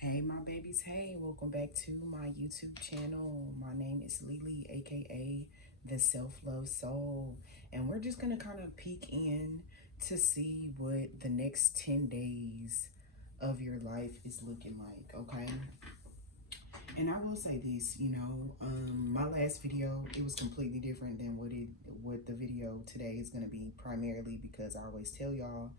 Hey my babies, hey, welcome back to my YouTube channel. My name is Lele, aka the Self-Love Soul, and we're just gonna kind of peek in to see what the next 10 days of your life is looking like, okay? And I will say this, my last video, it was completely different than what the video today is gonna be, primarily because I always tell y'all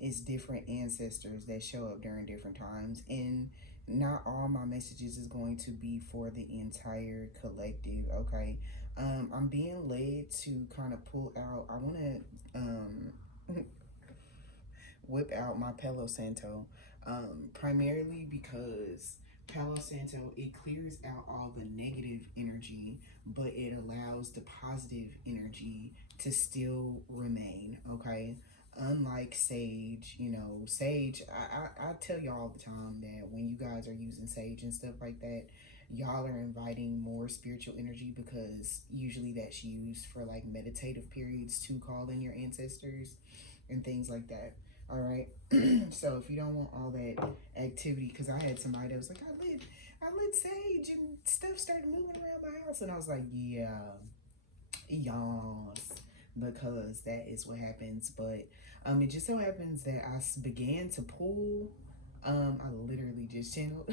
it's different ancestors that show up during different times, and not all my messages is going to be for the entire collective, okay? I'm being led to kind of pull out, I want to whip out my Palo Santo, primarily because Palo Santo, it clears out all the negative energy, but it allows the positive energy to still remain, okay? Unlike sage, sage, I tell you all the time that when you guys are using sage and stuff like that, y'all are inviting more spiritual energy, because usually that's used for like meditative periods to call in your ancestors and things like that. All right. So if you don't want all that activity, because I had somebody that was like, I lit sage and stuff started moving around my house, and I was like, yeah, yes, because that is what happens. But it just so happens that I began to pull. I literally just channeled.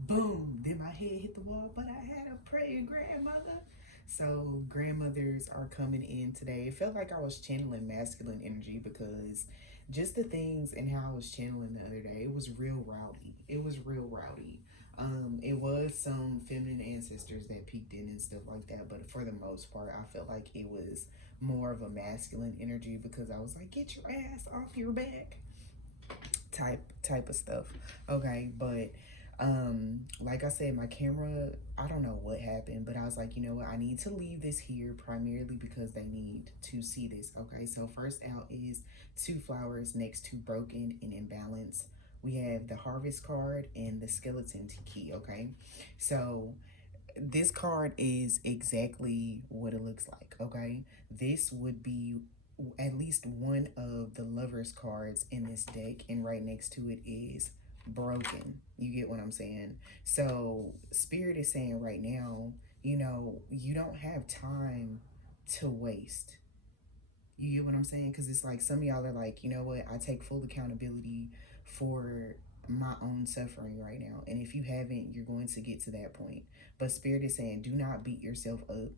Boom! Then my head hit the wall, but I had a praying grandmother. So grandmothers are coming in today. It felt like I was channeling masculine energy, because just the things and how I was channeling the other day, it was real rowdy. It was real rowdy. It was some feminine ancestors that peeked in and stuff like that, but for the most part, I felt like it was more of a masculine energy, because I was like, get your ass off your back type of stuff. Okay, but like I said, my camera, I don't know what happened, but I was like, you know what, I need to leave this here primarily because they need to see this. Okay, so first out is two flowers next to broken and imbalance. We have the harvest card and the skeleton key. Okay, so this card is exactly what it looks like. Okay, this would be at least one of the lovers cards in this deck, and right next to it is broken. You get what I'm saying? So spirit is saying right now, you don't have time to waste. You get what I'm saying? Because it's like some of y'all are like, you know what, I take full accountability for my own suffering right now, and if you haven't, you're going to get to that point. But spirit is saying, do not beat yourself up,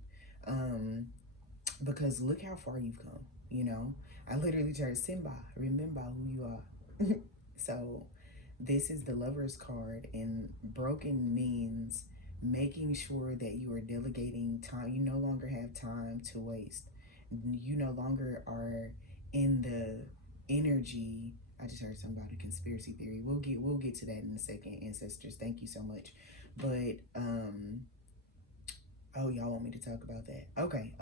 because look how far you've come. I literally told Simba, remember who you are. So this is the Lover's card, and broken means making sure that you are delegating time. You no longer have time to waste. You no longer are in the energy. I just heard something about a conspiracy theory. We'll get to that in a second, ancestors. Thank you so much. But oh, y'all want me to talk about that? Okay.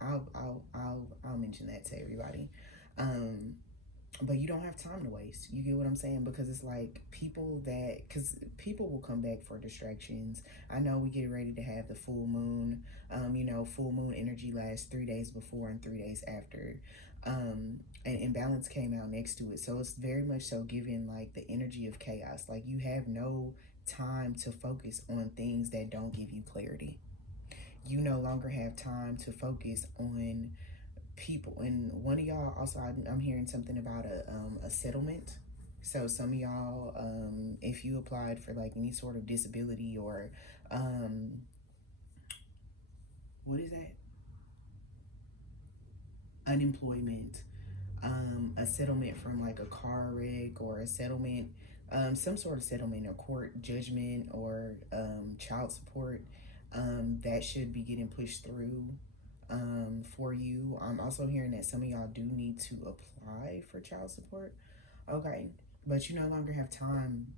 I'll mention that to everybody. Um, but you don't have time to waste. You get what I'm saying? Because it's like because people will come back for distractions. I know we get ready to have the full moon. Full moon energy lasts 3 days before and 3 days after. And imbalance came out next to it. So it's very much so giving like the energy of chaos. Like you have no time to focus on things that don't give you clarity. You no longer have time to focus on people. And one of y'all also, I'm hearing something about a settlement. So some of y'all, if you applied for like any sort of disability or what is that, unemployment, a settlement from like a car wreck, or a settlement, some sort of settlement or court judgment, or child support, that should be getting pushed through for you. I'm also hearing that some of y'all do need to apply for child support. Okay, but you no longer have time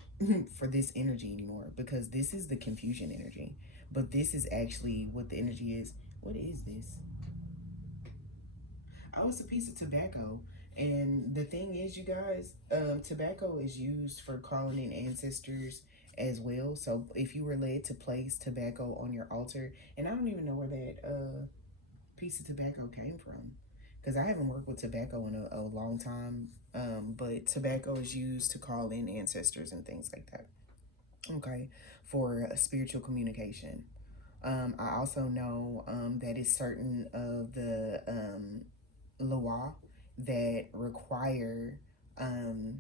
for this energy anymore, because this is the confusion energy, but this is actually what the energy is. What is this? Oh, it's a piece of tobacco. And the thing is, you guys, tobacco is used for calling in ancestors as well. So if you were led to place tobacco on your altar, and I don't even know where that piece of tobacco came from, because I haven't worked with tobacco in a long time. But tobacco is used to call in ancestors and things like that. Okay, for spiritual communication. I also know that it's certain of the law that require um,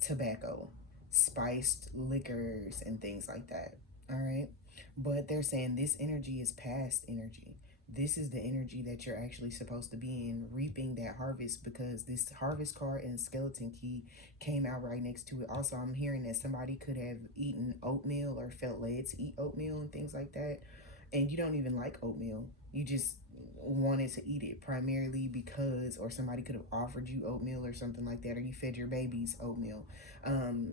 tobacco, spiced liquors, and things like that. All right. But they're saying this energy is past energy. This is the energy that you're actually supposed to be in, reaping that harvest, because this harvest card and skeleton key came out right next to it. Also, I'm hearing that somebody could have eaten oatmeal or felt led to eat oatmeal and things like that. And you don't even like oatmeal. You just wanted to eat it primarily because, or somebody could have offered you oatmeal or something like that, or you fed your babies oatmeal.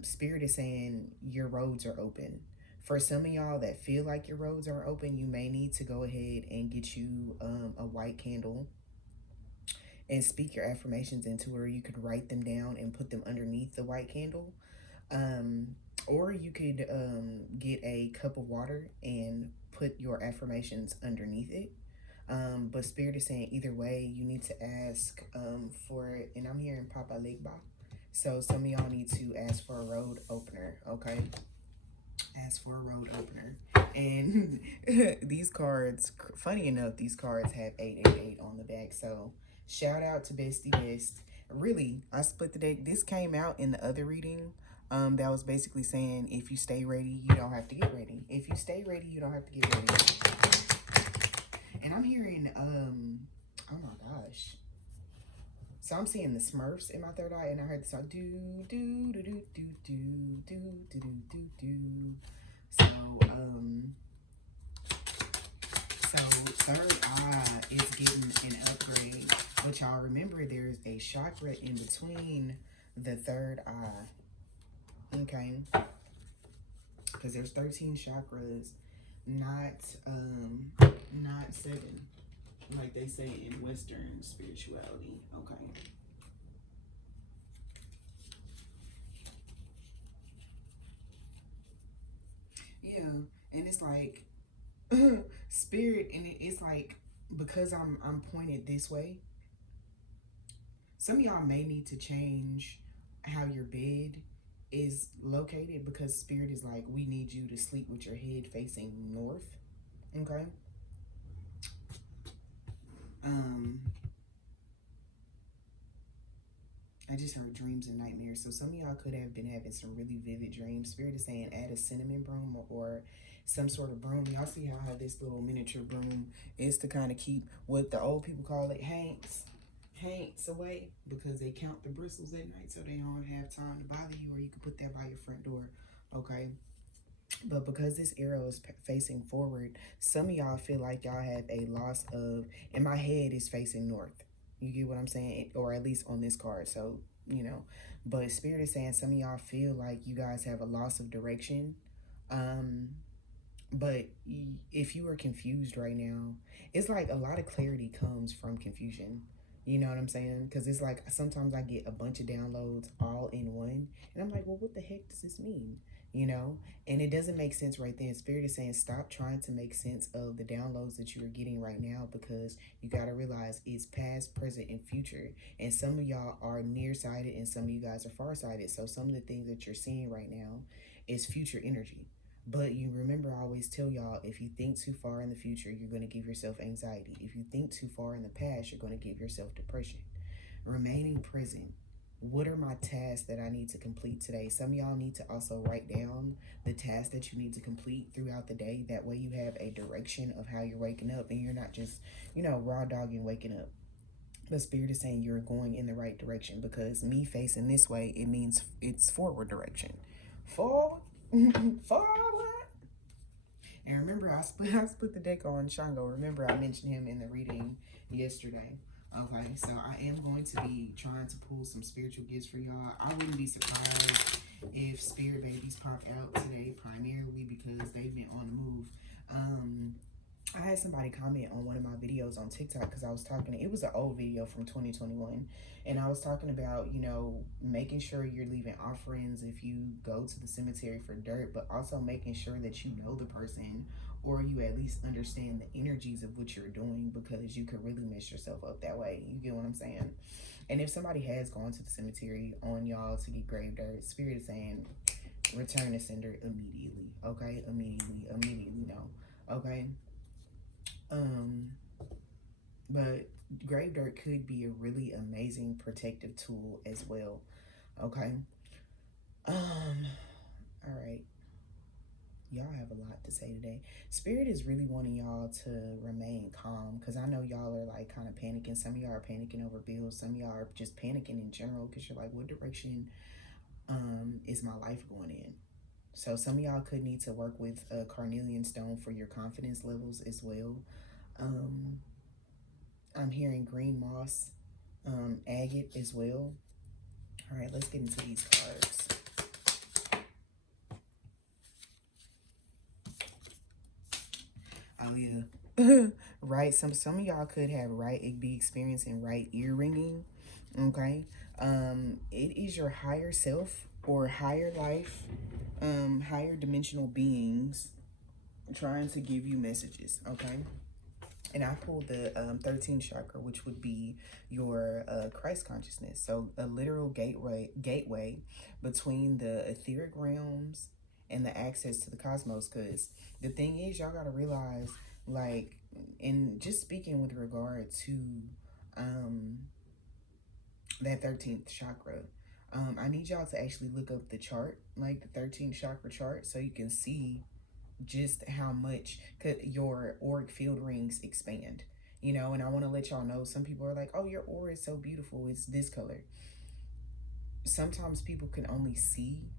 Spirit is saying your roads are open. For some of y'all that feel like your roads are open, you may need to go ahead and get you a white candle and speak your affirmations into it, or you could write them down and put them underneath the white candle. Um, or you could get a cup of water and put your affirmations underneath it. But Spirit is saying either way, you need to ask for it. And I'm hearing Papa Legba. So some of y'all need to ask for a road opener, okay? Ask for a road opener. And these cards, funny enough, these cards have 888 on the back. So shout out to Bestie Best. Really, I split the deck. This came out in the other reading. That was basically saying if you stay ready, you don't have to get ready. If you stay ready, you don't have to get ready. And I'm hearing, oh my gosh. So I'm seeing the Smurfs in my third eye, and I heard the song do do do do do do do do do do do. So third eye is getting an upgrade, but y'all remember there's a chakra in between the third eye. Okay, because there's 13 chakras, not 7, like they say in Western spirituality. Okay. Yeah, and it's like spirit, and it's like because I'm pointed this way. Some of y'all may need to change how your bed is located, because spirit is like, we need you to sleep with your head facing north. Okay. I just heard dreams and nightmares. So some of y'all could have been having some really vivid dreams. Spirit is saying add a cinnamon broom or some sort of broom. Y'all see how I have this little miniature broom is to kind of keep what the old people call it hanks away, because they count the bristles at night so they don't have time to bother you, or you can put that by your front door. Okay. But because this arrow is facing forward, some of y'all feel like y'all have a loss of, and my head is facing north. You get what I'm saying? Or at least on this card. So, you know, but Spirit is saying some of y'all feel like you guys have a loss of direction. But if you are confused right now, it's like a lot of clarity comes from confusion. You know what I'm saying? Because it's like sometimes I get a bunch of downloads all in one, and I'm like, well, what the heck does this mean? You know, and it doesn't make sense right then. Spirit is saying stop trying to make sense of the downloads that you are getting right now, because you got to realize it's past, present, and future. And some of y'all are nearsighted and some of you guys are farsighted. So some of the things that you're seeing right now is future energy. But you remember, I always tell y'all, if you think too far in the future, you're going to give yourself anxiety. If you think too far in the past, you're going to give yourself depression. Remaining present. What are my tasks that I need to complete today? Some of y'all need to also write down the tasks that you need to complete throughout the day. That way you have a direction of how you're waking up, and you're not just, you know, raw dogging waking up. The Spirit is saying you're going in the right direction, because me facing this way, it means it's forward direction. Forward. Forward. And remember, I split the deck on Shango. Remember, I mentioned him in the reading yesterday. Okay, so I am going to be trying to pull some spiritual gifts for y'all. I wouldn't be surprised if spirit babies pop out today, primarily because they've been on the move. I had somebody comment on one of my videos on TikTok because I was talking, it was an old video from 2021. And I was talking about, you know, making sure you're leaving offerings if you go to the cemetery for dirt, but also making sure that you know the person, or you at least understand the energies of what you're doing, because you could really mess yourself up that way. You get what I'm saying? And if somebody has gone to the cemetery on y'all to get grave dirt, Spirit is saying, return the sender immediately. Okay? Immediately, no. Okay? Um, but grave dirt could be a really amazing protective tool as well. Okay. All right. Y'all have a lot to say today. Spirit is really wanting y'all to remain calm, because I know y'all are like kind of panicking. Some of y'all are panicking over bills. Some of y'all are just panicking in general because you're like, what direction is my life going in? So some of y'all could need to work with a carnelian stone for your confidence levels as well. Um, I'm hearing green moss, agate as well. All right, let's get into these cards. Oh yeah. Right. Some of y'all could have be experiencing right ear ringing. Okay. It is your higher self or higher life, higher dimensional beings trying to give you messages. Okay. And I pulled the 13th chakra, which would be your Christ consciousness. So a literal gateway between the etheric realms and the access to the cosmos. Because the thing is, y'all got to realize, like, in just speaking with regard to that 13th chakra, I need y'all to actually look up the chart, like the 13th chakra chart, so you can see just how much your auric field rings expand, you know. And I want to let y'all know, some people are like, oh, your aura is so beautiful, it's this color. Sometimes people can only see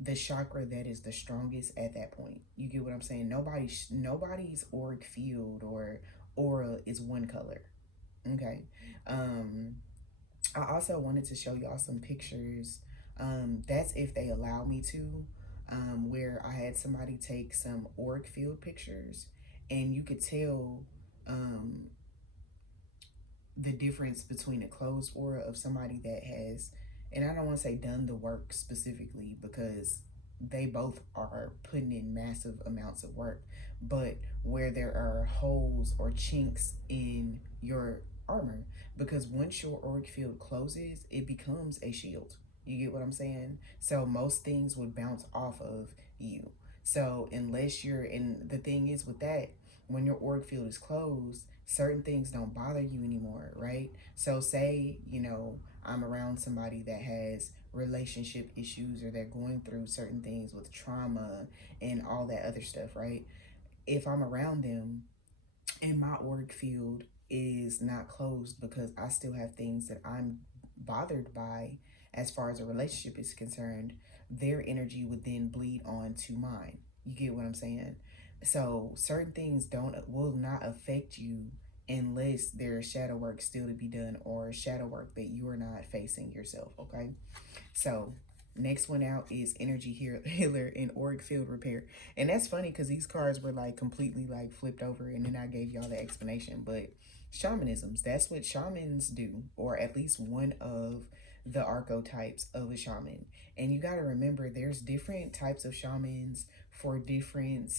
the chakra that is the strongest at that point. You get what I'm saying? Nobody's auric field or aura is one color. Okay. I also wanted to show y'all some pictures. That's if they allow me to, where I had somebody take some auric field pictures, and you could tell the difference between a closed aura of somebody that has, and I don't want to say done the work specifically, because they both are putting in massive amounts of work, but where there are holes or chinks in your armor, because once your auric field closes, it becomes a shield. You get what I'm saying? So most things would bounce off of you. So unless you're, and the thing is with that, when your auric field is closed, certain things don't bother you anymore, right? So say, you know, I'm around somebody that has relationship issues, or they're going through certain things with trauma and all that other stuff, right? If I'm around them and my auric field is not closed because I still have things that I'm bothered by as far as a relationship is concerned, their energy would then bleed on to mine. You get what I'm saying? So certain things will not affect you unless there's shadow work still to be done, or shadow work that you are not facing yourself. Okay. So next one out is energy healer and auric field repair. And that's funny because these cards were like completely like flipped over, and then I gave y'all the explanation. But shamanisms, that's what shamans do, or at least one of the archetypes of a shaman. And you got to remember, there's different types of shamans for different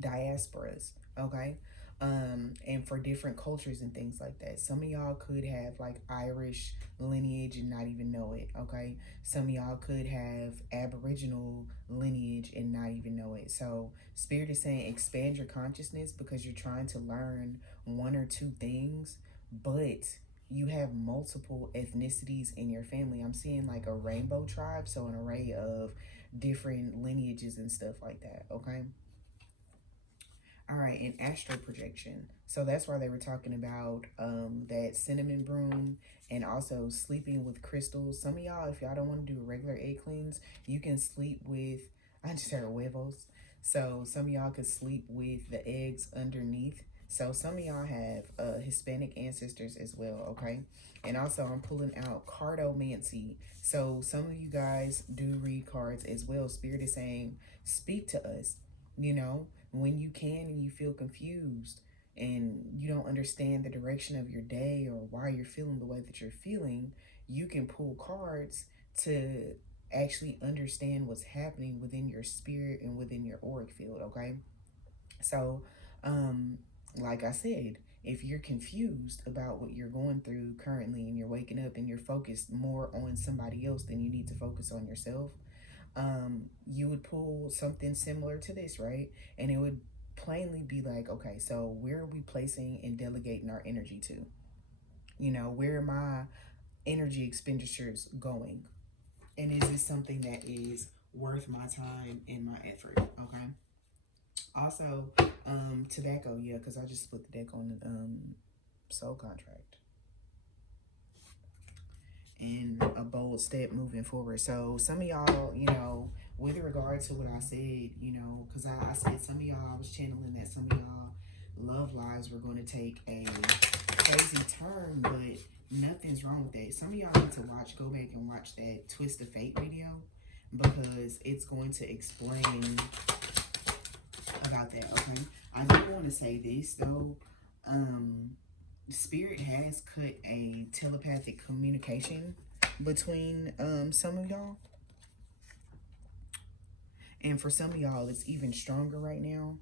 diasporas. Okay. And for different cultures and things like that. Some of y'all could have like Irish lineage and not even know it. Okay. Some of y'all could have Aboriginal lineage and not even know it. So Spirit is saying, expand your consciousness, because you're trying to learn one or two things, but you have multiple ethnicities in your family. I'm seeing like a rainbow tribe, so an array of different lineages and stuff like that. Okay. All right, and astral projection. So that's why they were talking about that cinnamon broom, and also sleeping with crystals. Some of y'all, if y'all don't want to do a regular egg cleanse, you can sleep with, I just heard huevos. So some of y'all could sleep with the eggs underneath. So some of y'all have Hispanic ancestors as well, okay? And also I'm pulling out cardomancy. So some of you guys do read cards as well. Spirit is saying, speak to us, you know? when you can and you feel confused and you don't understand the direction of your day or why you're feeling the way that you're feeling, you can pull cards to actually understand what's happening within your spirit and within your auric field, okay? So, um, like I said, if you're confused about what you're going through currently and you're waking up and you're focused more on somebody else than you need to focus on yourself, you would pull something similar to this, right? And it would plainly be like, okay, so where are we placing and delegating our energy to? You know, where are my energy expenditures going? And is this something that is worth my time and my effort? Okay. Also, tobacco, yeah, because I just split the deck on the soul contract and a bold step moving forward. So some of y'all, you know, with regard to what I said, you know, because I said some of y'all, I was channeling that some of y'all love lives were going to take a crazy turn, but nothing's wrong with that. Some of y'all need to go back and watch that Twist of Fate video, because it's going to explain about that, okay? I do want to say this, though. Spirit has cut a telepathic communication between some of y'all. And for some of y'all, it's even stronger right now.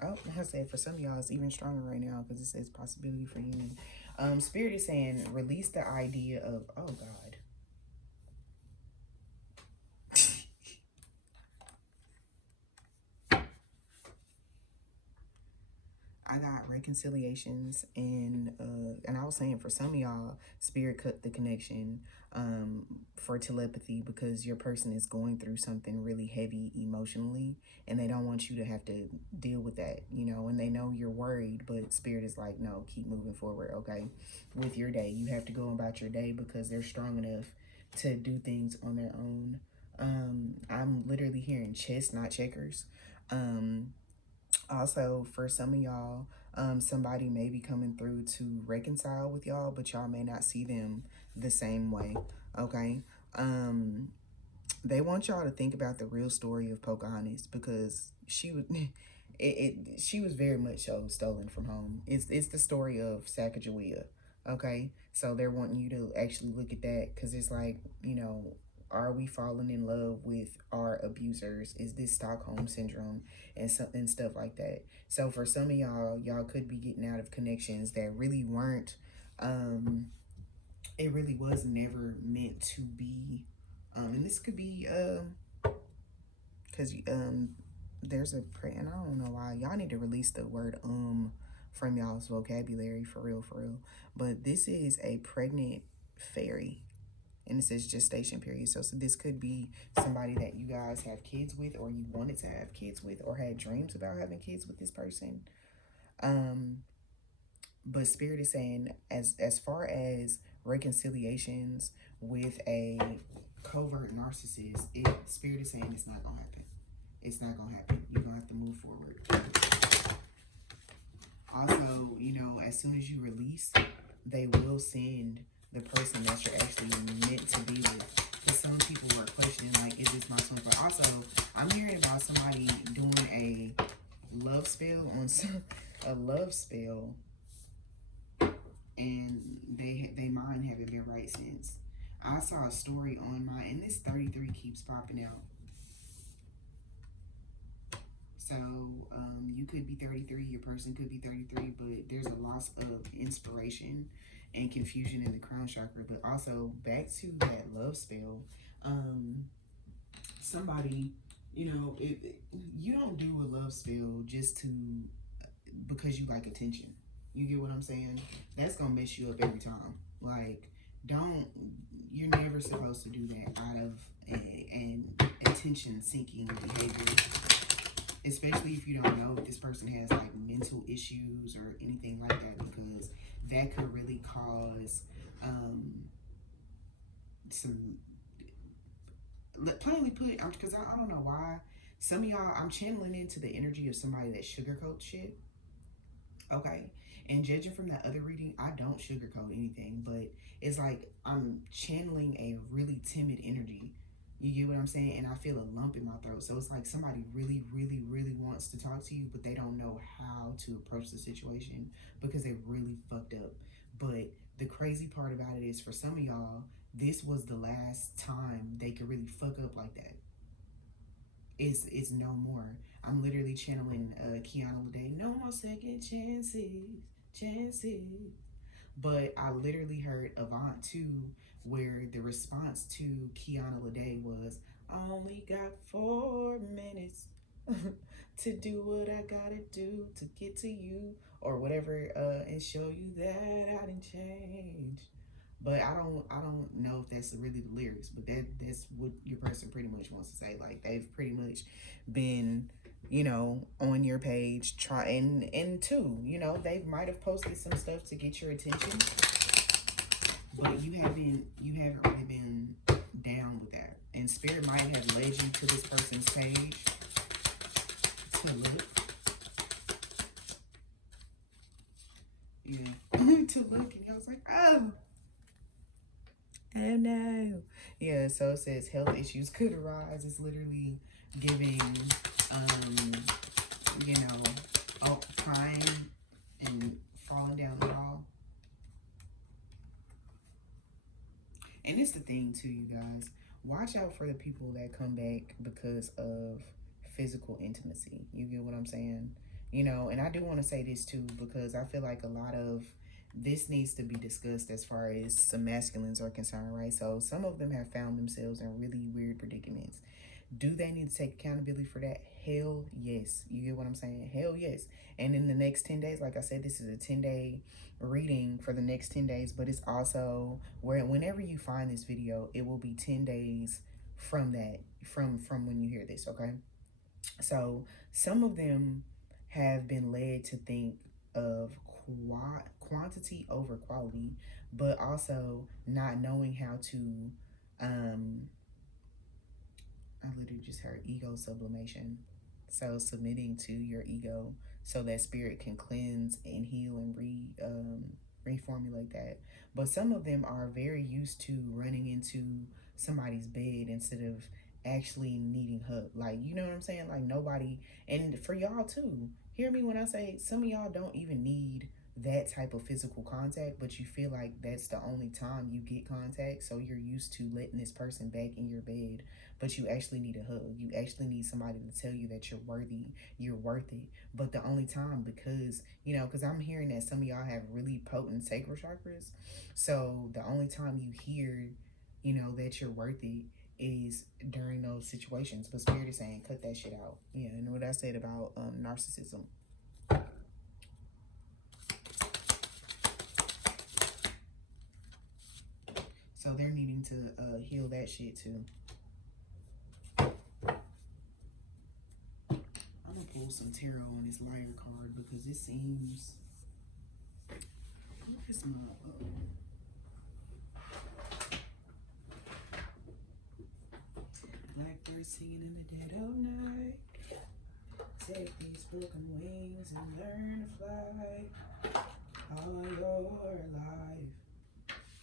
Oh, I said for some of y'all, it's even stronger right now because it says possibility for union. Spirit is saying release the idea of, oh God. I got reconciliations and I was saying for some of y'all, Spirit cut the connection for telepathy because your person is going through something really heavy emotionally and they don't want you to have to deal with that, you know, and they know you're worried, but Spirit is like, no, keep moving forward, okay? With your day, you have to go about your day because they're strong enough to do things on their own. I'm literally hearing chess, not checkers. Also, for some of y'all, somebody may be coming through to reconcile with y'all, but y'all may not see them the same way, okay? They want y'all to think about the real story of Pocahontas because she was, she was very much so stolen from home. It's the story of Sacagawea, okay? So they're wanting you to actually look at that because it's like, you know, are we falling in love with our abusers? Is this Stockholm syndrome and stuff like that? So for some of y'all could be getting out of connections that really weren't, it really was never meant to be. And this could be, because there's a prayer, and I don't know why y'all need to release the word from y'all's vocabulary for real, but this is a pregnant fairy. And it says gestation period. So this could be somebody that you guys have kids with, or you wanted to have kids with, or had dreams about having kids with this person. But Spirit is saying, as far as reconciliations with a covert narcissist, Spirit is saying it's not gonna happen. It's not gonna happen. You're gonna have to move forward. Also, you know, as soon as you release, they will send the person that you're actually meant to be with. Because some people are questioning, like, is this my twin? But also, I'm hearing about somebody doing a love spell on a love spell, and they mind haven't been right since. I saw a story on mine, and this 33 keeps popping out. So you could be 33, your person could be 33, but there's a loss of inspiration and confusion in the crown chakra. But also back to that love spell, somebody, you know, you don't do a love spell just because you like attention. You get what I'm saying? That's gonna mess you up every time. Like, you're never supposed to do that out of an attention seeking behavior. Especially if you don't know if this person has like mental issues or anything like that, because that could really cause some, plainly put, because I don't know why. Some of y'all, I'm channeling into the energy of somebody that sugarcoats shit. Okay. And judging from that other reading, I don't sugarcoat anything, but it's like I'm channeling a really timid energy. You get what I'm saying? And I feel a lump in my throat. So it's like somebody really, really, really wants to talk to you, but they don't know how to approach the situation because they really fucked up. But the crazy part about it is, for some of y'all, this was the last time they could really fuck up like that. It's no more. I'm literally channeling Kiana Lede. No more second chances. But I literally heard Avant too, where the response to Kiana Lede was, I only got 4 minutes to do what I gotta do to get to you, or whatever, and show you that I didn't change. But I don't know if that's really the lyrics, but that's what your person pretty much wants to say. Like, they've pretty much been, on your page trying, and two, they might have posted some stuff to get your attention, but you haven't really been down with that. And spirit might have led you to this person's page to look. Yeah. To look, and I was like, oh no. Yeah, so it says health issues could arise. It's literally giving, crying and falling down the hall. And it's the thing too, you guys. Watch out for the people that come back because of physical intimacy. You get what I'm saying? And I do want to say this too, because I feel like a lot of this needs to be discussed as far as some masculines are concerned, right? So some of them have found themselves in really weird predicaments. Do they need to take accountability for that? Hell yes. You get what I'm saying? Hell yes. And in the next 10 days, like I said, this is a 10-day reading for the next 10 days, but it's also where whenever you find this video, it will be 10 days from that, from when you hear this, okay? So some of them have been led to think of quantity over quality, but also not knowing how to, I literally just heard ego sublimation. So submitting to your ego so that spirit can cleanse and heal and reformulate that. But some of them are very used to running into somebody's bed instead of actually needing hug. Like, you know what I'm saying? Like, nobody, and for y'all too, hear me when I say some of y'all don't even need that type of physical contact, but you feel like that's the only time you get contact, so you're used to letting this person back in your bed, but you actually need a hug. You actually need somebody to tell you that you're worthy, you're worth it. But the only time, because I'm hearing that some of y'all have really potent sacral chakras, so the only time you hear that you're worth it is during those situations. But spirit is saying cut that shit out. Yeah, and what I said about narcissism. So they're needing to heal that shit too. I'm gonna pull some tarot on this liar card because it seems. What is my blackbird singing in the dead of night? Take these broken wings and learn to fly all your life.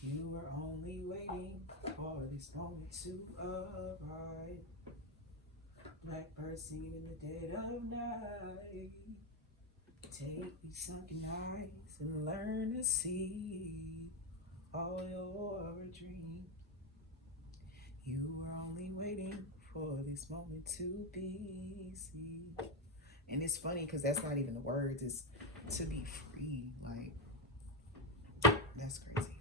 You were only waiting for this moment to arrive. Blackbird singing in the dead of night. Take these sunken eyes and learn to see all your dreams. You were only waiting for this moment to be seen. And it's funny because that's not even the words. It's to be free. Like, that's crazy.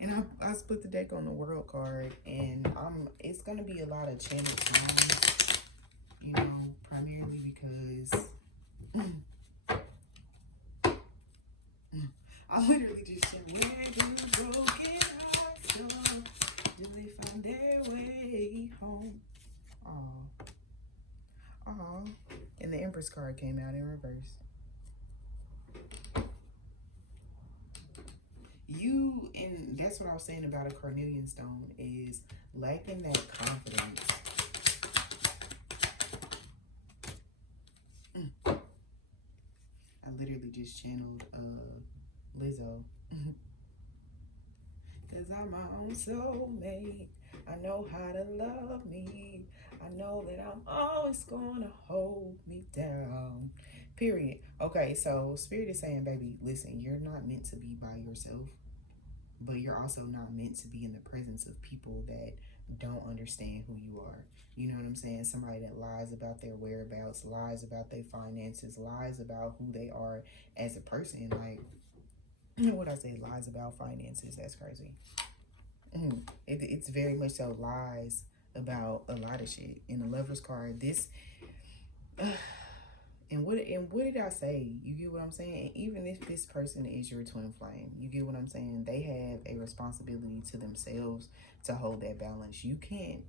And I split the deck on the world card, and it's gonna be a lot of channel time, primarily because I literally just said, where do broken hearts go? Do they find their way home? Aw. And the Empress card came out in reverse. And that's what I was saying about a carnelian stone, is lacking that confidence. I literally just channeled Lizzo. Cause I'm my own soulmate. I know how to love me. I know that I'm always gonna hold me down. Period. Okay, so Spirit is saying, baby, listen, you're not meant to be by yourself, but you're also not meant to be in the presence of people that don't understand who you are. You know what I'm saying? Somebody that lies about their whereabouts, lies about their finances, lies about who they are as a person. Like, what I say, lies about finances. That's crazy. It's very much so lies about a lot of shit. In the Lover's card, this and what did I say? You get what I'm saying? And even if this person is your twin flame, you get what I'm saying? They have a responsibility to themselves to hold that balance. You can't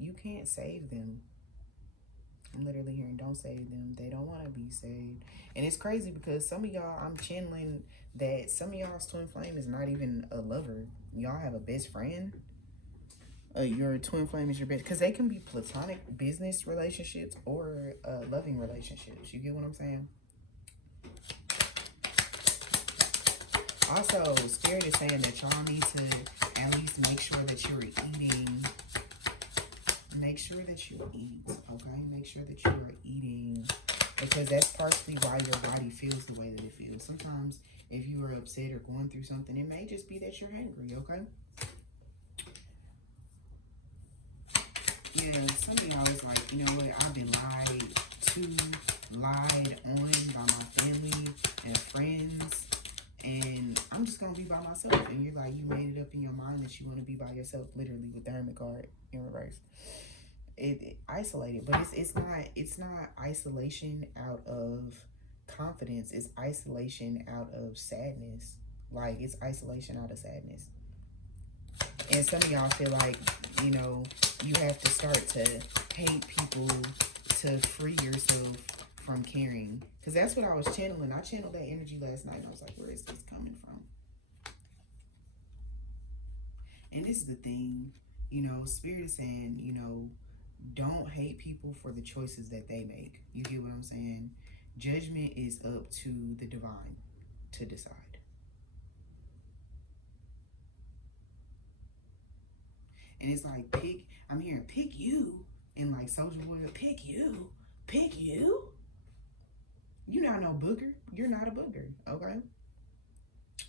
save them. I'm literally hearing, don't save them. They don't want to be saved. And it's crazy because some of y'all, I'm channeling that some of y'all's twin flame is not even a lover. Y'all have a best friend. Your twin flame is your best, because they can be platonic business relationships or loving relationships. You get what I'm saying? Also, Spirit is saying that y'all need to at least make sure that you're eating. Make sure that you eat, okay? Make sure that you're eating, because that's partially why your body feels the way that it feels. Sometimes if you are upset or going through something, it may just be that you're hungry, okay? Yeah, some of y'all is like, you know what, I've been lied to, lied on by my family and friends, and I'm just going to be by myself. And you're like, you made it up in your mind that you want to be by yourself, literally, with the Hermit card in reverse. It isolated, but it's not isolation out of confidence. It's isolation out of sadness. Like, it's isolation out of sadness. And some of y'all feel like, you know, you have to start to hate people to free yourself from caring. Because that's what I was channeling. I channeled that energy last night, and I was like, where is this coming from? And this is the thing, you know, Spirit is saying, you know, don't hate people for the choices that they make. You get what I'm saying? Judgment is up to the divine to decide. And it's like, I'm hearing pick you. And like Soldier Boy, pick you. Pick you? You're not no booger. You're not a booger, okay?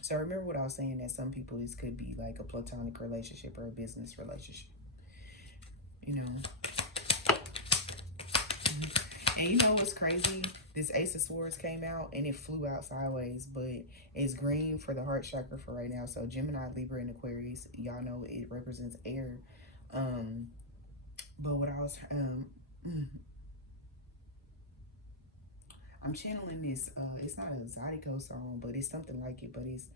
So remember what I was saying, that some people, this could be like a platonic relationship or a business relationship. You know? And you know what's crazy? This Ace of Swords came out and it flew out sideways, but it's green for the heart chakra for right now. So Gemini, Libra, and Aquarius, y'all know it represents air. But what I was, I'm channeling this, it's not a Zydeco song, but it's something like it, but it's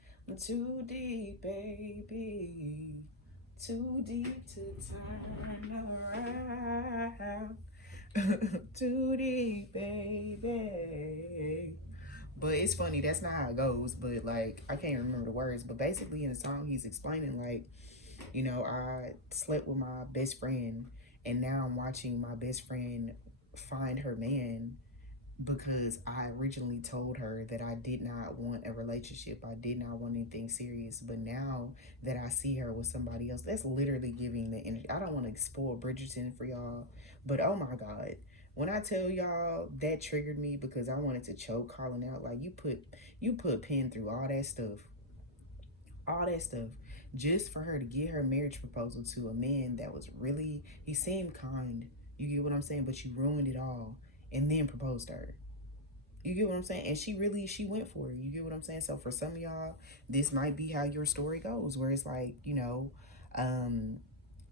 too deep, baby, too deep to turn around. Too deep, baby. But it's funny, that's not how it goes. But like, I can't remember the words, but basically in the song he's explaining, like, you know, I slept with my best friend, and now I'm watching my best friend find her man, because I originally told her that I did not want a relationship. I did not want anything serious. But now that I see her with somebody else, that's literally giving the energy. I don't want to spoil Bridgerton for y'all, but oh my God. When I tell y'all, that triggered me, because I wanted to choke calling out. Like, you put pen through all that stuff. All that stuff. Just for her to get her marriage proposal to a man that was really, he seemed kind. You get what I'm saying? But you ruined it all and then proposed to her. You get what I'm saying? And she went for it. You get what I'm saying? So for some of y'all, this might be how your story goes, where it's like, you know,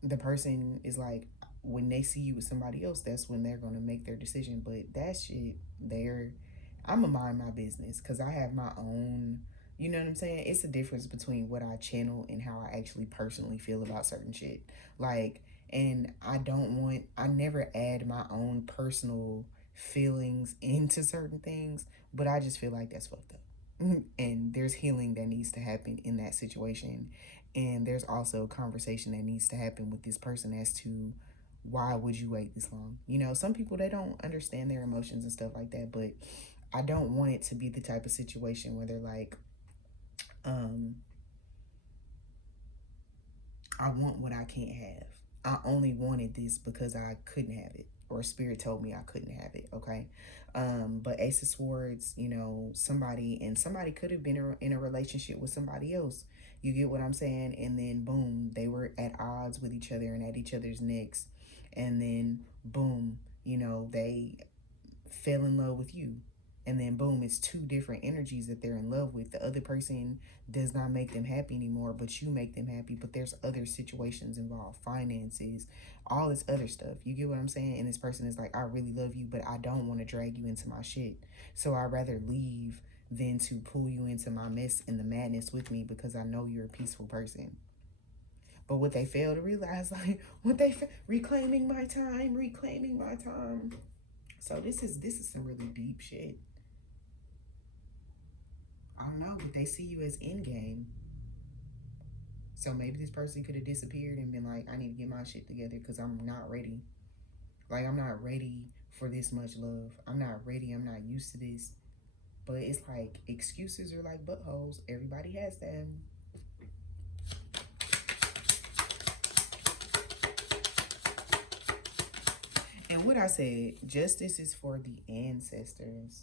the person is like, when they see you with somebody else, that's when they're going to make their decision. But that shit, I'm going to mind my business, because I have my own, you know what I'm saying? It's a difference between what I channel and how I actually personally feel about certain shit. Like, and I never add my own personal feelings into certain things, but I just feel like that's fucked up. And there's healing that needs to happen in that situation. And there's also a conversation that needs to happen with this person as to why would you wait this long? You know, some people, they don't understand their emotions and stuff like that, but I don't want it to be the type of situation where they're like, I want what I can't have. I only wanted this because I couldn't have it, or spirit told me I couldn't have it. Okay. But Ace of Swords, you know, somebody could have been in a relationship with somebody else. You get what I'm saying? And then boom, they were at odds with each other and at each other's necks. And then boom, you know, they fell in love with you. And then boom, it's two different energies that they're in love with. The other person does not make them happy anymore, but you make them happy. But there's other situations involved, finances, all this other stuff. You get what I'm saying? And this person is like, I really love you, but I don't want to drag you into my shit. So I'd rather leave than to pull you into my mess and the madness with me, because I know you're a peaceful person. But what they fail to realize, like, reclaiming my time, reclaiming my time. So this is some really deep shit. I don't know, but they see you as in game. So maybe this person could have disappeared and been like, I need to get my shit together because I'm not ready. Like, I'm not ready for this much love. I'm not ready. I'm not used to this. But it's like, excuses are like buttholes. Everybody has them. And what I said, justice is for the ancestors.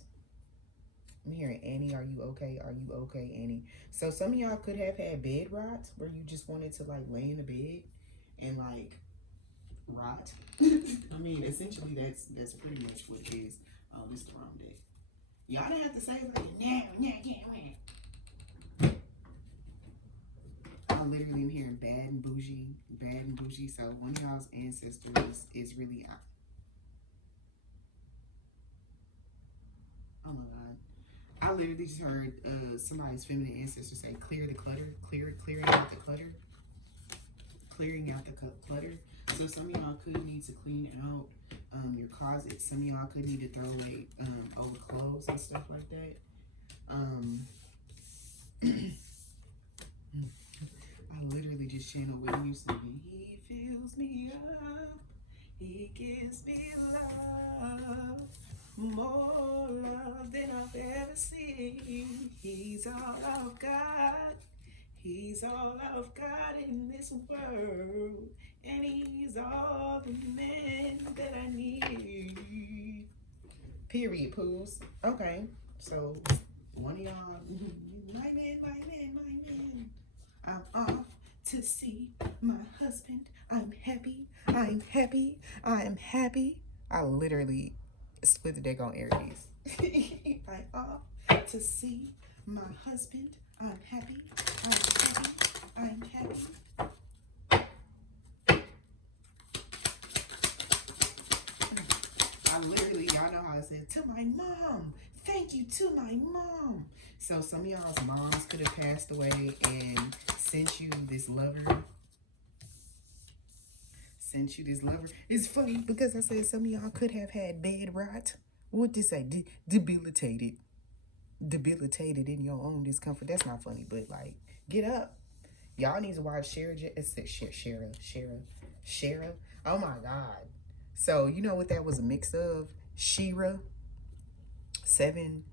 I'm hearing, Annie, are you okay? Are you okay, Annie? So some of y'all could have had bed rot, where you just wanted to like lay in the bed and like rot. I mean, essentially that's pretty much what it is. Oh, this is the wrong day. Y'all don't have to say like, nah. I literally am hearing bad and bougie. So one of y'all's ancestors is really out. Oh my God. I literally just heard somebody's feminine ancestor say, clear the clutter, clearing out the clutter. Clearing out the clutter. So some of y'all could need to clean out your closet. Some of y'all could need to throw away old clothes and stuff like that. I literally just channeled what he used to be. He fills me up. He gives me love. More love than I've ever seen. He's all I've got. He's all I've got in this world. And he's all the man that I need. Period, poos. Okay. So, one of y'all, my man. I'm off to see my husband. I'm happy. I literally split the deck on Aries. I'm off to see my husband. I'm happy. I literally, y'all know how I said, to my mom. Thank you to my mom. So some of y'all's moms could have passed away and sent you this lover. It's funny because I said some of y'all could have had bed rot. What did say? Debilitated in your own discomfort. That's not funny, but like, get up. Y'all need to watch Shara. Oh my God. So you know what that was a mix of? Shira 7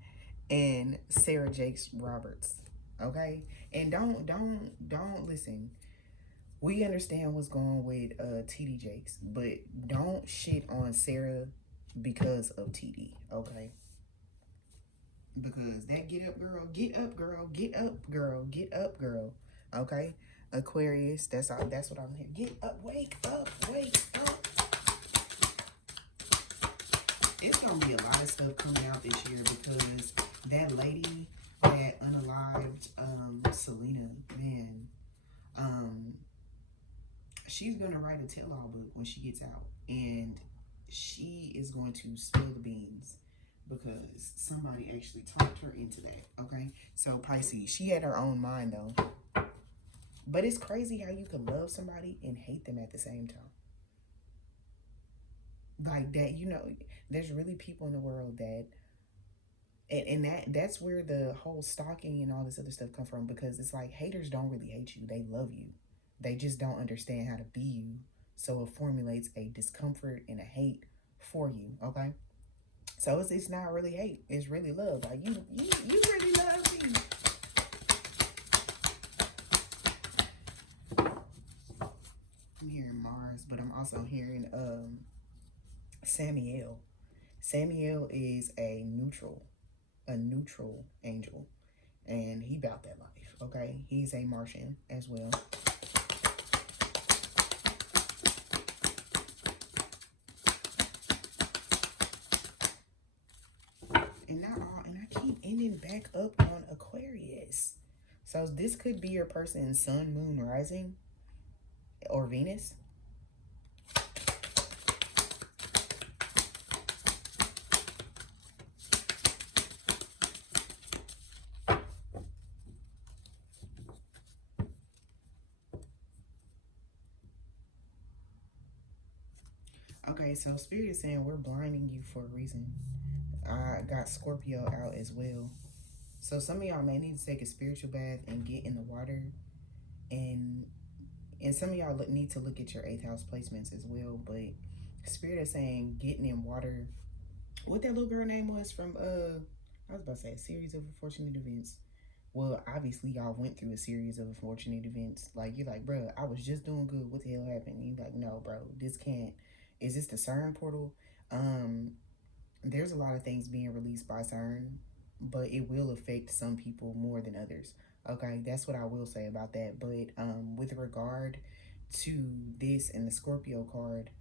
and Sarah Jakes Roberts. Okay? And don't listen. We understand what's going on with TD Jakes, but don't shit on Sarah because of TD, okay? Because that get up girl, okay? Aquarius, that's what I'm here. Get up, wake up. It's gonna be a lot of stuff coming out this year because that lady that unalived Selena, man, she's gonna write a tell-all book when she gets out, and she is going to spill the beans because somebody actually talked her into that. Okay, so Pisces, she had her own mind though, but it's crazy how you can love somebody and hate them at the same time. Like that, you know, there's really people in the world that, and that's where the whole stalking and all this other stuff come from, because it's like haters don't really hate you, they love you. They just don't understand how to be you. So it formulates a discomfort and a hate for you, okay? So it's not really hate. It's really love. Like, you really love me. hearing Mars, but I'm also hearing Samiel. Samiel is a neutral angel, and he about that life. Okay, he's a Martian as well. And I keep ending back up on Aquarius. So this could be your person's sun, moon, rising, or Venus. Okay, so Spirit is saying we're blinding you for a reason. I got Scorpio out as well. So some of y'all may need to take a spiritual bath and get in the water. And some of y'all need to look at your 8th house placements as well. But Spirit is saying getting in water. What that little girl name was from, I was about to say a series of unfortunate events. Well, obviously y'all went through a series of unfortunate events. Like, you're like, bro, I was just doing good. What the hell happened? And you're like, no, bro, this can't. Is this the CERN portal? There's a lot of things being released by CERN, but it will affect some people more than others. Okay, that's what I will say about that. But with regard to this and the Scorpio card,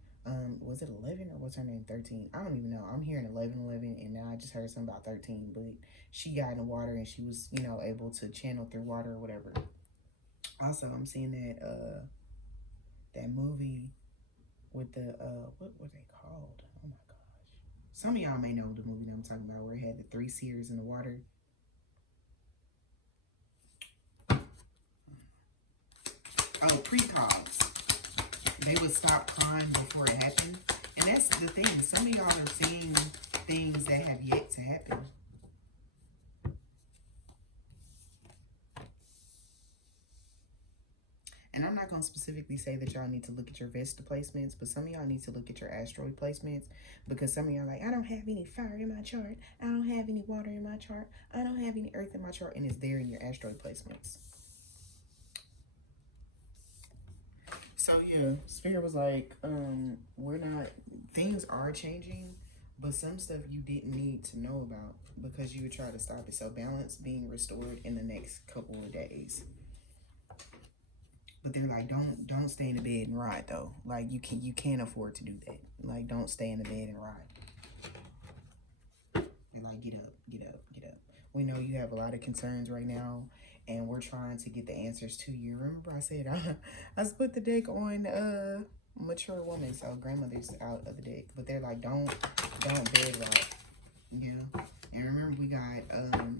was it 11 or what's her name? 13? I don't even know. I'm hearing 11, and now I just heard something about 13. But she got in the water and she was, you know, able to channel through water or whatever. Also, I'm seeing that that movie with the what were they called? Oh my gosh. Some of y'all may know the movie that I'm talking about, where it had the 3 seers in the water. Oh, precogs. They would stop crying before it happened. And that's the thing. Some of y'all are seeing things that have yet to happen. And I'm not going to specifically say that y'all need to look at your Vesta placements, but some of y'all need to look at your asteroid placements, because some of y'all are like, I don't have any fire in my chart. I don't have any water in my chart. I don't have any earth in my chart. And it's there in your asteroid placements. So yeah, Spirit was like, things are changing, but some stuff you didn't need to know about because you would try to stop it. So balance being restored in the next couple of days. But they're like, don't stay in the bed and ride though. Like you can't afford to do that. Like, don't stay in the bed and ride. They're like, get up, get up, get up. We know you have a lot of concerns right now, and we're trying to get the answers to you. Remember I said I split the deck on mature woman, so grandmother's out of the deck. But they're like, don't bed rock. Yeah. And remember we got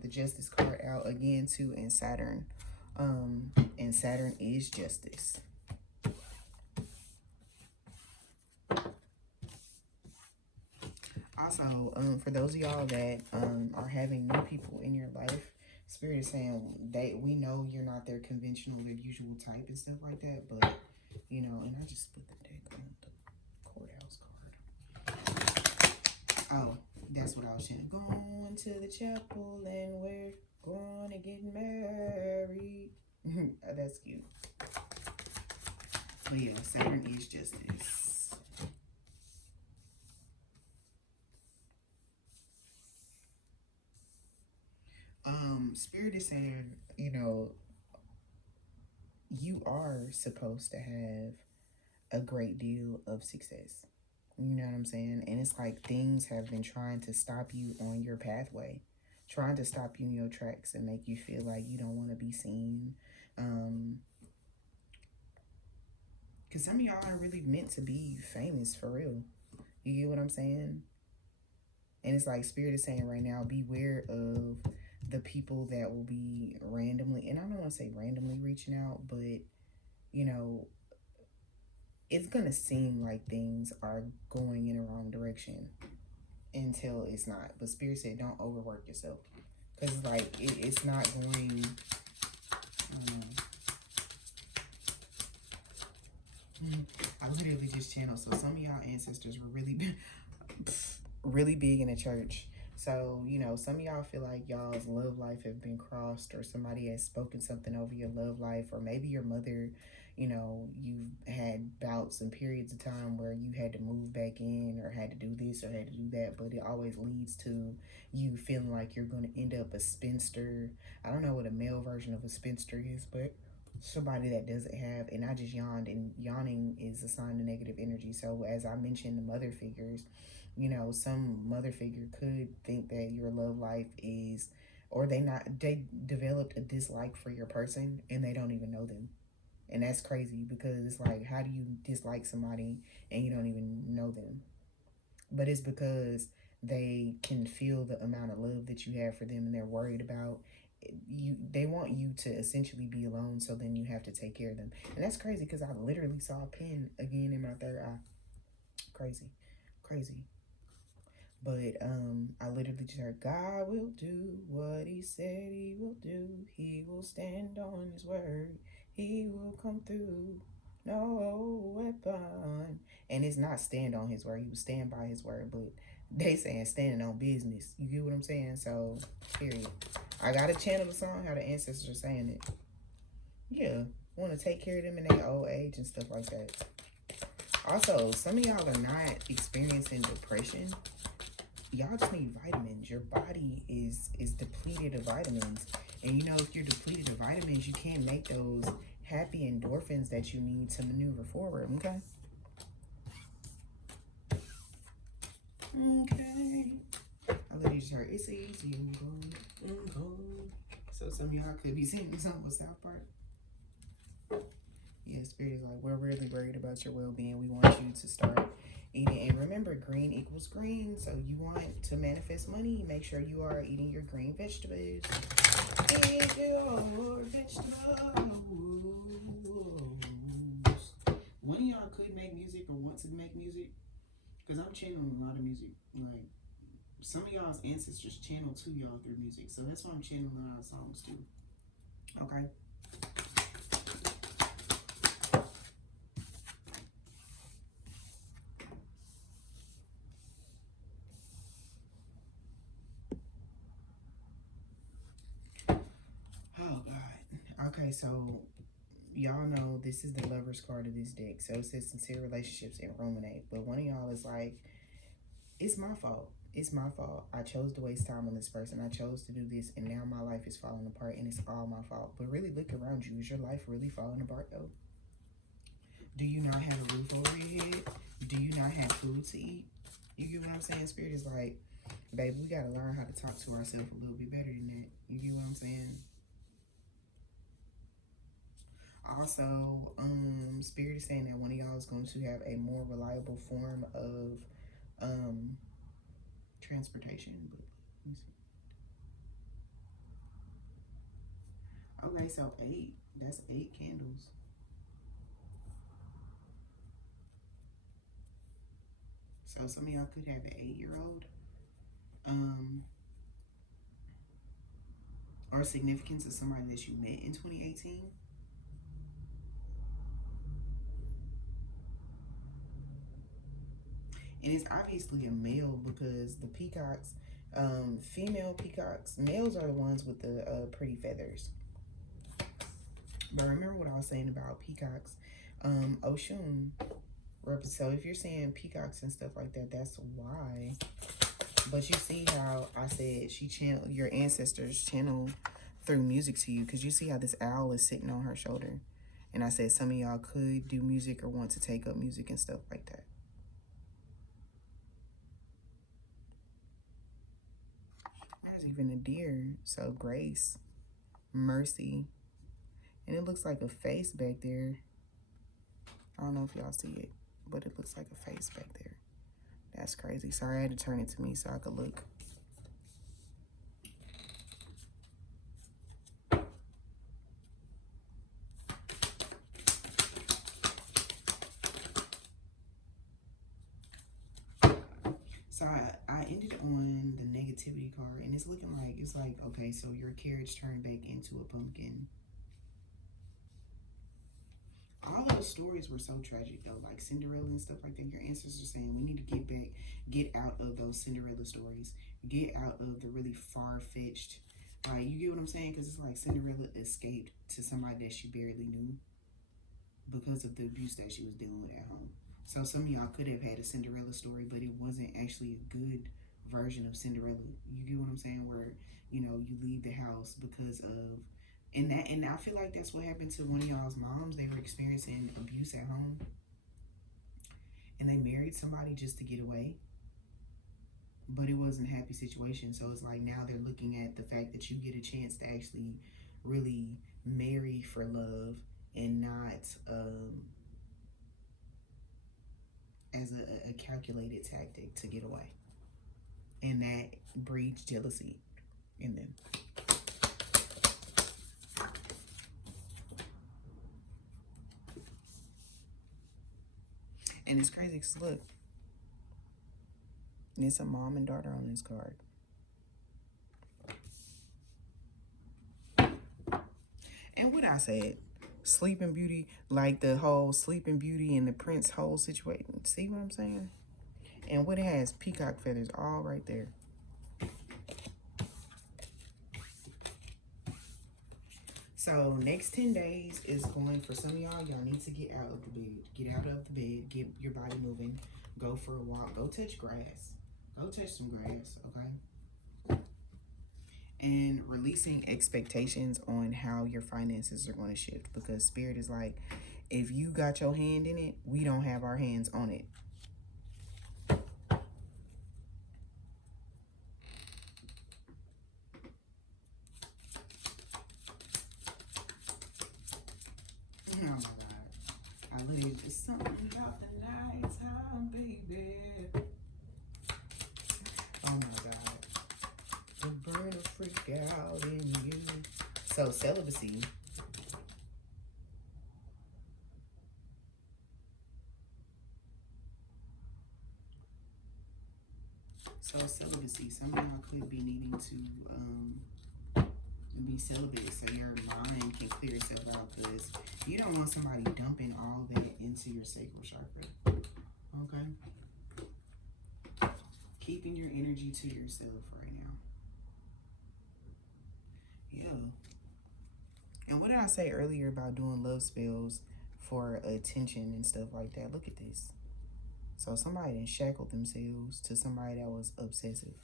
the Justice card out again too, and Saturn. And Saturn is justice. Also, for those of y'all that are having new people in your life, Spirit is saying we know you're not their conventional, their usual type and stuff like that, but you know, and I just split the deck on the courthouse card. Oh, that's what I was saying. Going to the chapel and we're going to get married. That's cute. But yeah, Saturn is justice. Spirit is saying, you know, you are supposed to have a great deal of success. You know what I'm saying? And it's like things have been trying to stop you on your pathway, trying to stop you in your tracks and make you feel like you don't want to be seen. Because some of y'all are really meant to be famous for real. You get what I'm saying? And it's like Spirit is saying right now, beware of the people that will be randomly, and I don't want to say randomly reaching out, but, you know, it's going to seem like things are going in the wrong direction until it's not. But Spirit said don't overwork yourself. Because it's like, it's not going, I literally just channeled. So some of y'all ancestors were really, really big in the church. So, you know, some of y'all feel like y'all's love life have been crossed, or somebody has spoken something over your love life, or maybe your mother, you know, you've had bouts and periods of time where you had to move back in, or had to do this, or had to do that, but it always leads to you feeling like you're going to end up a spinster. I don't know what a male version of a spinster is, but somebody that doesn't have, and I just yawned, and yawning is a sign of negative energy. So as I mentioned, the mother figures, you know, some mother figure could think that your love life is, or they developed a dislike for your person and they don't even know them. And that's crazy, because it's like, how do you dislike somebody and you don't even know them? But it's because they can feel the amount of love that you have for them, and they're worried about you. They want you to essentially be alone, so then you have to take care of them. And that's crazy, because I literally saw a pin again in my third eye. Crazy, crazy. But I literally just heard, God will do what he said he will do. He will stand on his word. He will come through. No weapon. And it's not stand on his word. He will stand by his word. But they saying standing on business. You get what I'm saying? So, period. I got to channel the song, how the ancestors are saying it. Yeah. Want to take care of them in their old age and stuff like that. Also, some of y'all are not experiencing depression. Y'all just need vitamins. Your body is depleted of vitamins. And you know, if you're depleted of vitamins, you can't make those happy endorphins that you need to maneuver forward, okay? Okay. I literally just heard, it's easy. So some of y'all could be singing something with South Park. Yeah, Spirit is like, we're really worried about your well-being. We want you to start eating. And remember, green equals green. So you want to manifest money, make sure you are eating your green vegetables. Eat your vegetables. One of y'all could make music or want to make music, because I'm channeling a lot of music. Like, some of y'all's ancestors channel to y'all through music. So that's why I'm channeling a lot of songs too. Okay? Oh, God. Okay, so y'all know this is the Lover's card of this deck. So it says sincere relationships and ruminate. But one of y'all is like, it's my fault. It's my fault. I chose to waste time on this person. I chose to do this, and now my life is falling apart, and it's all my fault. But really look around you. Is your life really falling apart, though? Do you not have a roof over your head? Do you not have food to eat? You get what I'm saying? Spirit is like, babe, we got to learn how to talk to ourselves a little bit better than that. You get what I'm saying? Also, Spirit is saying that one of y'all is going to have a more reliable form of transportation. But let me see. Okay, so 8. That's 8 candles. So some of y'all could have an 8-year-old. Or significance of somebody that you met in 2018. And it's obviously a male, because the peacocks, female peacocks, males are the ones with the pretty feathers. But remember what I was saying about peacocks. Oshun, so if you're saying peacocks and stuff like that, that's why. But you see how I said she channeled, your ancestors channel through music to you, because you see how this owl is sitting on her shoulder. And I said some of y'all could do music or want to take up music and stuff like that. There's even a deer. So grace, mercy, and it looks like a face back there. I don't know if y'all see it, but it looks like a face back there. That's crazy. Sorry, I had to turn it to me so I could look. So I ended on the negativity card, and it's looking like, it's like, okay, so your carriage turned back into a pumpkin. All those stories were so tragic though, like Cinderella and stuff like that. Your ancestors are saying we need to get out of those Cinderella stories, get out of the really far-fetched, like, you get what I'm saying? Because it's like Cinderella escaped to somebody that she barely knew because of the abuse that she was dealing with at home. So some of y'all could have had a Cinderella story, but it wasn't actually a good version of Cinderella. You get what I'm saying? Where, you know, you leave the house because of, and I feel like that's what happened to one of y'all's moms. They were experiencing abuse at home, and they married somebody just to get away. But it wasn't a happy situation. So it's like now they're looking at the fact that you get a chance to actually really marry for love and not as a calculated tactic to get away. And that breeds jealousy in them. And it's crazy because look, it's a mom and daughter on this card. And what I said, Sleeping Beauty, like the whole Sleeping Beauty and the Prince whole situation. See what I'm saying? And what it has, peacock feathers all right there. So next 10 days is going for some of y'all. Y'all need to get out of the bed. Get out of the bed. Get your body moving. Go for a walk. Go touch grass. Go touch some grass, okay? And releasing expectations on how your finances are going to shift. Because Spirit is like, if you got your hand in it, we don't have our hands on it. Oh my God. I literally just something about the nighttime, baby. Oh my God. The burn will freak out in you. So celibacy. So celibacy. Some of y'all could be needing to be celibate so your mind can clear itself out, because you don't want somebody dumping all that into your sacral chakra. Okay? Keeping your energy to yourself right now. Yeah. And what did I say earlier about doing love spells for attention and stuff like that? Look at this. So somebody that shackled themselves to somebody that was obsessive.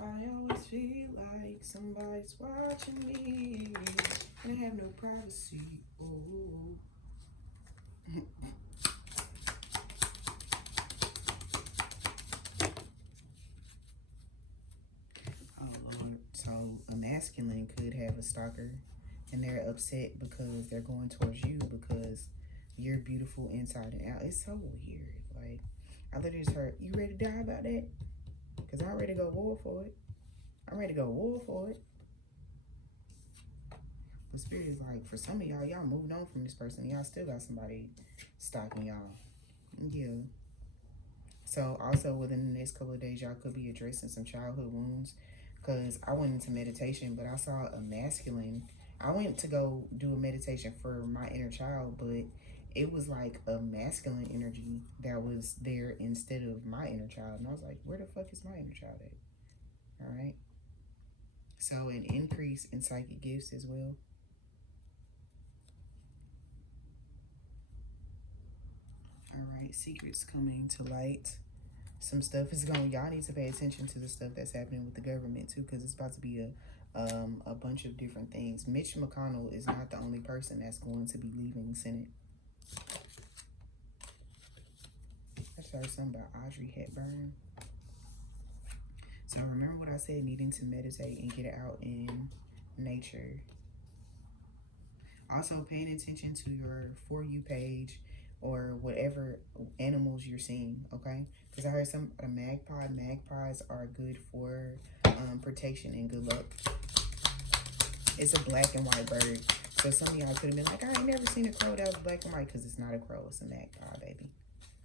I always feel like somebody's watching me and I have no privacy. Oh. Oh Lord. So a masculine could have a stalker and they're upset because they're going towards you because you're beautiful inside and out. It's so weird. Like, I literally just heard, you ready to die about that? Because I'm ready to go war for it. I'm ready to go war for it. But Spirit is like, for some of y'all, y'all moved on from this person. Y'all still got somebody stalking y'all. Yeah. So also within the next couple of days, y'all could be addressing some childhood wounds. Because I went into meditation, but I saw a masculine. I went to go do a meditation for my inner child, but it was like a masculine energy that was there instead of my inner child. And I was like, where the fuck is my inner child at? All right. So an increase in psychic gifts as well. All right. Secrets coming to light. Some stuff is going, y'all need to pay attention to the stuff that's happening with the government too, because it's about to be a bunch of different things. Mitch McConnell is not the only person that's going to be leaving the Senate. I just heard something about Audrey Hepburn. So remember what I said, needing to meditate and get out in nature. Also paying attention to your For You page or whatever animals you're seeing, okay? Because I heard a magpie. Magpies are good for protection and good luck. It's a black and white bird. So some of y'all could have been like, I ain't never seen a crow that was black and white, because it's not a crow, it's a magpie, baby.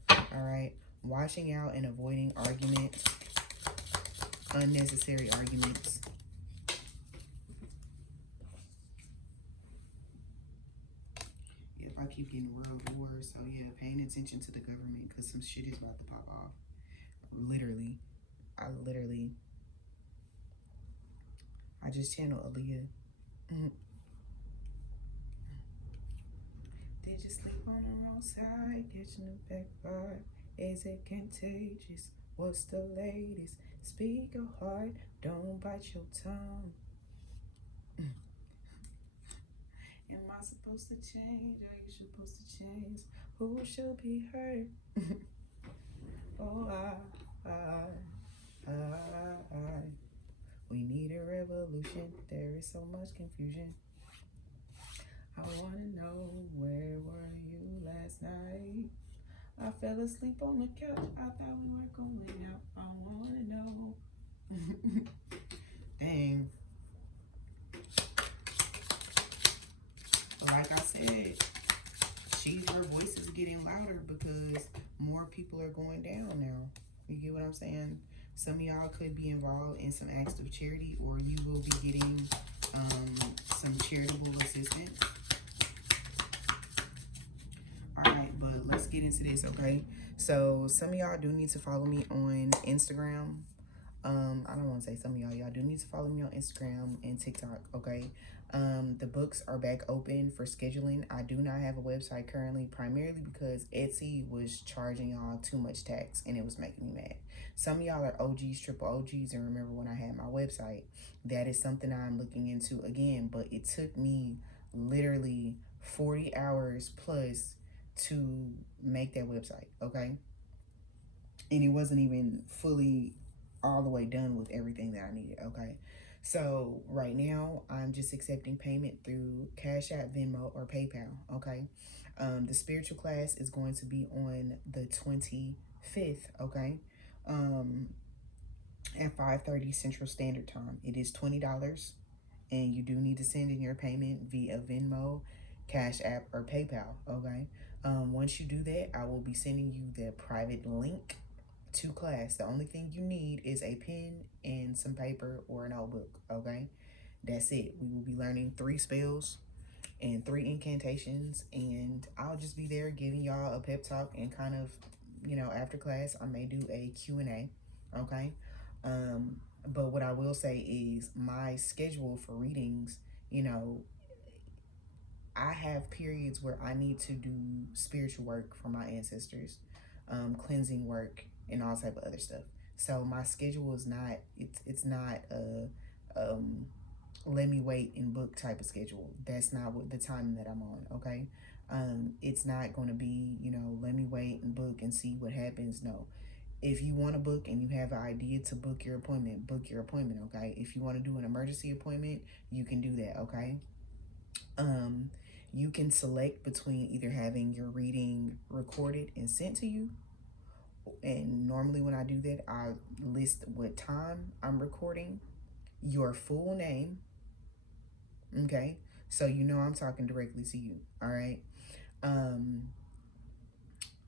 All right. Watching out and avoiding arguments. Unnecessary arguments. Yeah. keep getting world wars. So yeah, paying attention to the government because some shit is about to pop off. Literally. I just channeled Aaliyah. Did you sleep on the wrong side? Catching the back vibe. Is it contagious? What's the latest? Speak your heart. Don't bite your tongue. Am I supposed to change? Are you supposed to change? Who should be hurt? Oh, we need a revolution. There is so much confusion. I wanna know, where were you last night? I fell asleep on the couch. I thought we were going out. I wanna know. Dang. But like I said, her voice is getting louder because more people are going down now. You get what I'm saying? Some of y'all could be involved in some acts of charity, or you will be getting some charitable assistance. All right, but let's get into this, okay? So some of y'all do need to follow me on Instagram. I don't want to say some of y'all do need to follow me on Instagram and TikTok, okay? The books are back open for scheduling. I do not have a website currently, primarily because Etsy was charging y'all too much tax and it was making me mad. Some of y'all are OGs, triple OGs, and remember when I had my website. That is something I'm looking into again, but it took me literally 40 hours plus to make that website, okay? And it wasn't even fully all the way done with everything that I needed, okay? So right now, I'm just accepting payment through Cash App, Venmo, or PayPal, okay? The spiritual class is going to be on the 25th, okay? At 5:30 Central Standard Time. It is $20, and you do need to send in your payment via Venmo, Cash App, or PayPal, okay? Once you do that, I will be sending you the private link to class. The only thing you need is a pen and some paper or a notebook, okay? That's it. We will be learning 3 spells and 3 incantations, and I'll just be there giving y'all a pep talk and kind of, you know, after class, I may do a Q&A, okay? But what I will say is my schedule for readings, you know, I have periods where I need to do spiritual work for my ancestors, cleansing work, and all type of other stuff. So my schedule is not, it's not a let me wait and book type of schedule. That's not what the time that I'm on, okay? It's not going to be, you know, let me wait and book and see what happens. No. If you want to book and you have an idea to book your appointment, okay? If you want to do an emergency appointment, you can do that, okay? You can select between either having your reading recorded and sent to you. And normally when I do that, I list what time I'm recording, your full name, okay? So you know I'm talking directly to you, all right?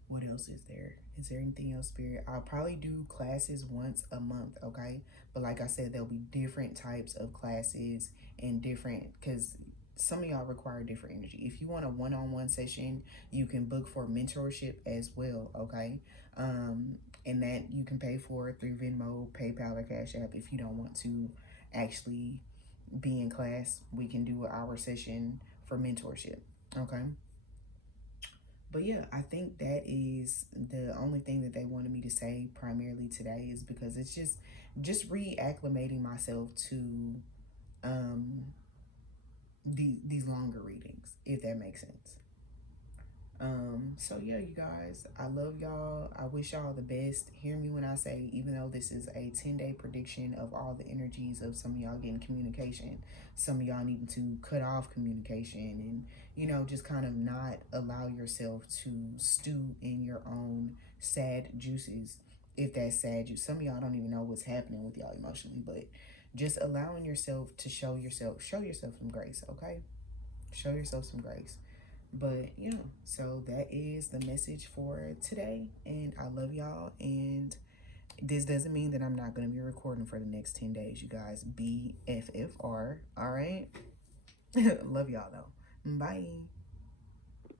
What else is there? Is there anything else, Spirit? I'll probably do classes once a month, okay? But like I said, there'll be different types of classes and different, because some of y'all require different energy. If you want a one-on-one session, you can book for mentorship as well, okay? And that you can pay for through Venmo, PayPal, or Cash App. If you don't want to actually be in class, we can do an hour session for mentorship, okay? But yeah, I think that is the only thing that they wanted me to say primarily today, is because it's just reacclimating myself to these longer readings, if that makes sense. So yeah, you guys, I love y'all. I wish y'all the best. Hear me when I say, even though this is a 10-day prediction of all the energies of some of y'all getting communication, some of y'all needing to cut off communication and, you know, just kind of not allow yourself to stew in your own sad juices. If that's sad juice, some of y'all don't even know what's happening with y'all emotionally, but just allowing yourself to show yourself some grace, okay? Show yourself some grace. But yeah, so that is the message for today, and I love y'all. And this doesn't mean that I'm not going to be recording for the next 10 days, you guys. BFFR, all right? Love y'all though. Bye.